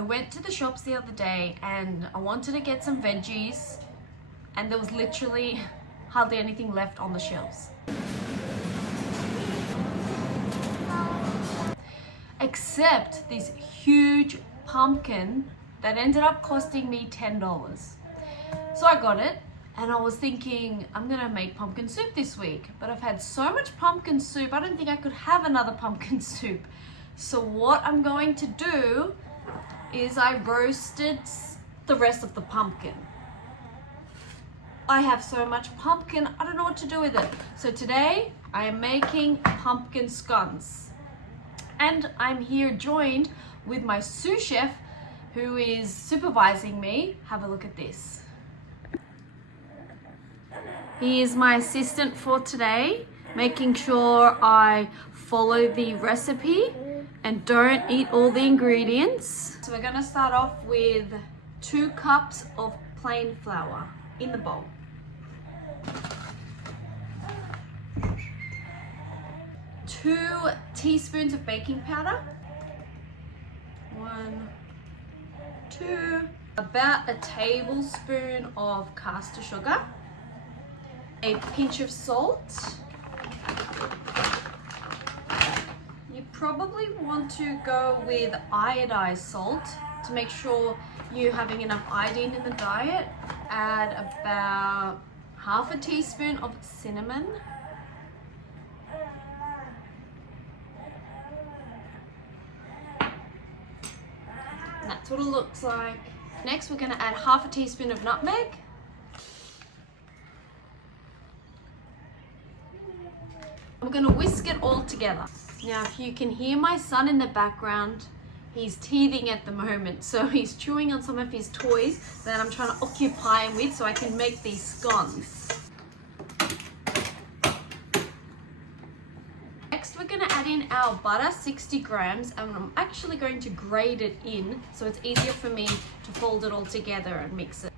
I went to the shops the other day and I wanted to get some veggies, and there was literally hardly anything left on the shelves. Except this huge pumpkin that ended up costing me $10. So I got it, and I was thinking I'm gonna make pumpkin soup this week, but I've had so much pumpkin soup, I don't think I could have another pumpkin soup. So what I'm going to do is I roasted the rest of the pumpkin. I have so much pumpkin, I don't know what to do with it. So today I am making pumpkin scones. And I'm here joined with my sous chef who is supervising me. Have a look at this. He is my assistant for today, making sure I follow the recipe and don't eat all the ingredients. So we're gonna start off with 2 cups of plain flour in the bowl. 2 teaspoons of baking powder. 1, 2. About a tablespoon of caster sugar. A pinch of salt. You probably want to go with iodized salt to make sure you're having enough iodine in the diet. Add about half a teaspoon of cinnamon. That's what it looks like. Next, we're going to add half a teaspoon of nutmeg. I'm going to whisk it all together. Now, if you can hear my son in the background, he's teething at the moment. So he's chewing on some of his toys that I'm trying to occupy him with so I can make these scones. Next, we're going to add in our butter, 60 grams, and I'm actually going to grate it in so it's easier for me to fold it all together and mix it.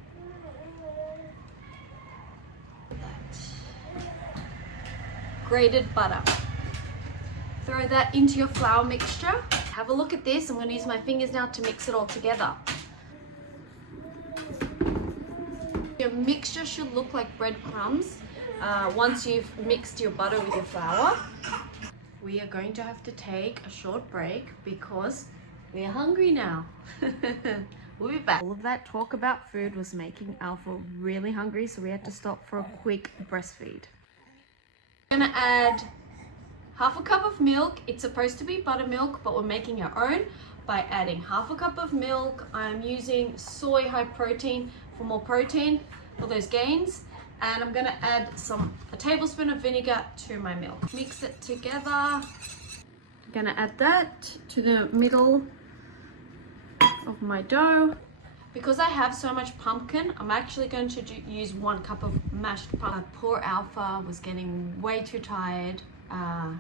Grated butter. Throw that into your flour mixture. Have a look at this. I'm going to use my fingers now to mix it all together. Your mixture should look like breadcrumbs once you've mixed your butter with your flour. We are going to have to take a short break because we're hungry now. We'll be back. All of that talk about food was making Alpha really hungry, so we had to stop for a quick breastfeed. I'm gonna add half a cup of milk. It's supposed to be buttermilk, but we're making our own by adding half a cup of milk. I'm using soy high protein for more protein for those gains. And I'm gonna add a tablespoon of vinegar to my milk. Mix it together. I'm gonna add that to the middle of my dough. Because I have so much pumpkin, I'm actually going to use 1 cup of mashed pumpkin. Poor Alpha was getting way too tired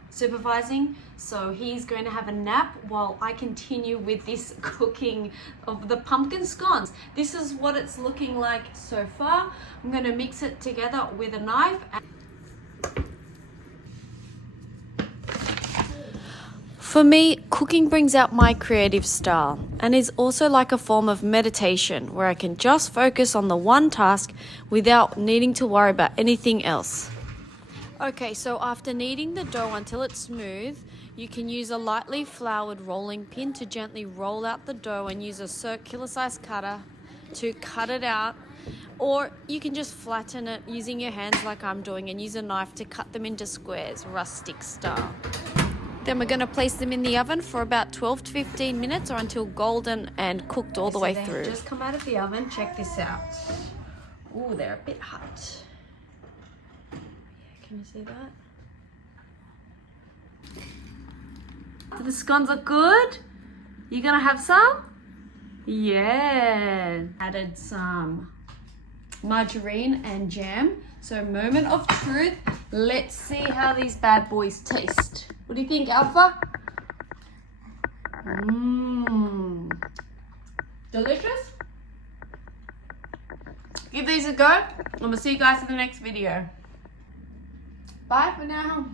supervising, so he's going to have a nap while I continue with this cooking of the pumpkin scones. This is what it's looking like so far. I'm going to mix it together with a knife. For me, cooking brings out my creative style and is also like a form of meditation where I can just focus on the one task without needing to worry about anything else. Okay, so after kneading the dough until it's smooth, you can use a lightly floured rolling pin to gently roll out the dough and use a circular size cutter to cut it out. Or you can just flatten it using your hands like I'm doing and use a knife to cut them into squares, rustic style. Then we're going to place them in the oven for about 12 to 15 minutes or until golden and cooked all the way through. Just come out of the oven. Check this out. Ooh, they're a bit hot. Yeah, can you see that? Do the scones look good? You going to have some? Yeah. Added some margarine and jam. So moment of truth. Let's see how these bad boys taste. What do you think, Alpha? Delicious? Give these a go. I'm gonna see you guys in the next video. Bye for now.